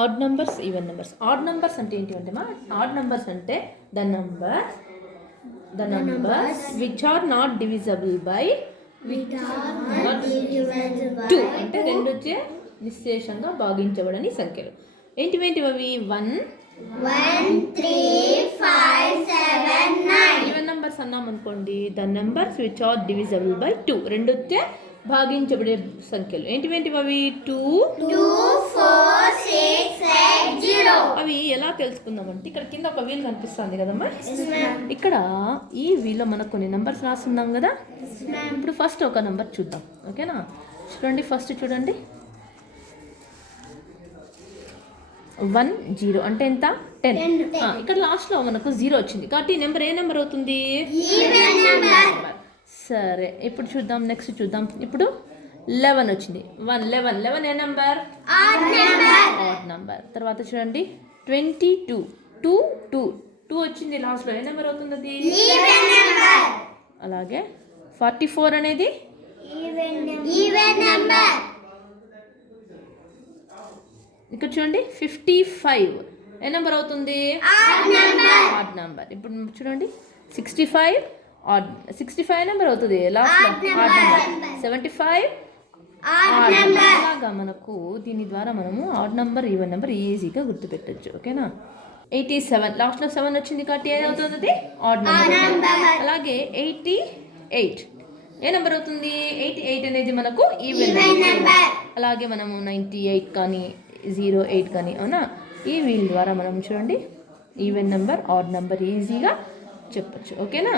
Add numbers, even numbers. Odd numbers అంటే ఏంటి అంటే ఆడ్ నంబర్స్ అంటే the numbers which are not divisible by 2 అంటే రెండుచే నిశ్శేషంగా భాగించబడని సంఖ్యలు. ఏంటివేంటివి అవి? 1 3 5 7 9. ఈవెన్ నంబర్స్ అన్నాం అనుకోండి, the numbers which are divisible by 2 రెండుచే భాగించబడే సంఖ్యలు. ఏంటివేంటివి అవి? 2 4 6 8 0. అవి ఎలా తెలుసుకుందామంటే ఇక్కడ కింద ఒక వీల్ కనిపిస్తుంది కదమ్మా. ఇక్కడ ఈ వీల్లో మనకు కొన్ని నెంబర్స్ రాస్తున్నాం కదా. ఇప్పుడు ఫస్ట్ ఒక నెంబర్ చూద్దాం, ఓకేనా? చూడండి, ఫస్ట్ చూడండి 1 0 అంటే ఎంత? 10. ఇక్కడ లాస్ట్లో మనకు 0 వచ్చింది కాబట్టి ఈ నెంబర్ ఏ నెంబర్ అవుతుంది? సరే, ఇప్పుడు చూద్దాం, నెక్స్ట్ చూద్దాం. ఇప్పుడు 11 వచ్చింది. 11 ఏ నెంబర్? Odd number. తర్వాత చూడండి 22 2 వచ్చింది లాస్ట్లో, ఏ నెంబర్ అవుతుంది అది? అలాగే 44 అనేది ఇక్కడ చూడండి 55 ఏ నెంబర్ అవుతుంది? Odd number. ఇప్పుడు చూడండి 65 65 నెంబర్ అవుతుంది లాస్ట్లో, ఆడ్ నెంబర్. 75 odd number. అలాగా మనకు దీని ద్వారా మనము ఆడ్ నెంబర్, ఈవెన్ నెంబర్ ఈజీగా గుర్తుపెట్టచ్చు, ఓకేనా? 87 లాస్ట్లో 7 వచ్చింది కాబట్టి ఏమవుతుంది అది? Odd number. అలాగే 88 ఏ నెంబర్ అవుతుంది? 88 అనేది మనకు ఈవెన్ నెంబర్. అలాగే మనము 98 కానీ 08 కానీ, అవునా? ఈ వీల్ ద్వారా మనం చూడండి ఈవెన్ నెంబర్, ఆడ్ నెంబర్ ఈజీగా చెప్పచ్చు, ఓకేనా?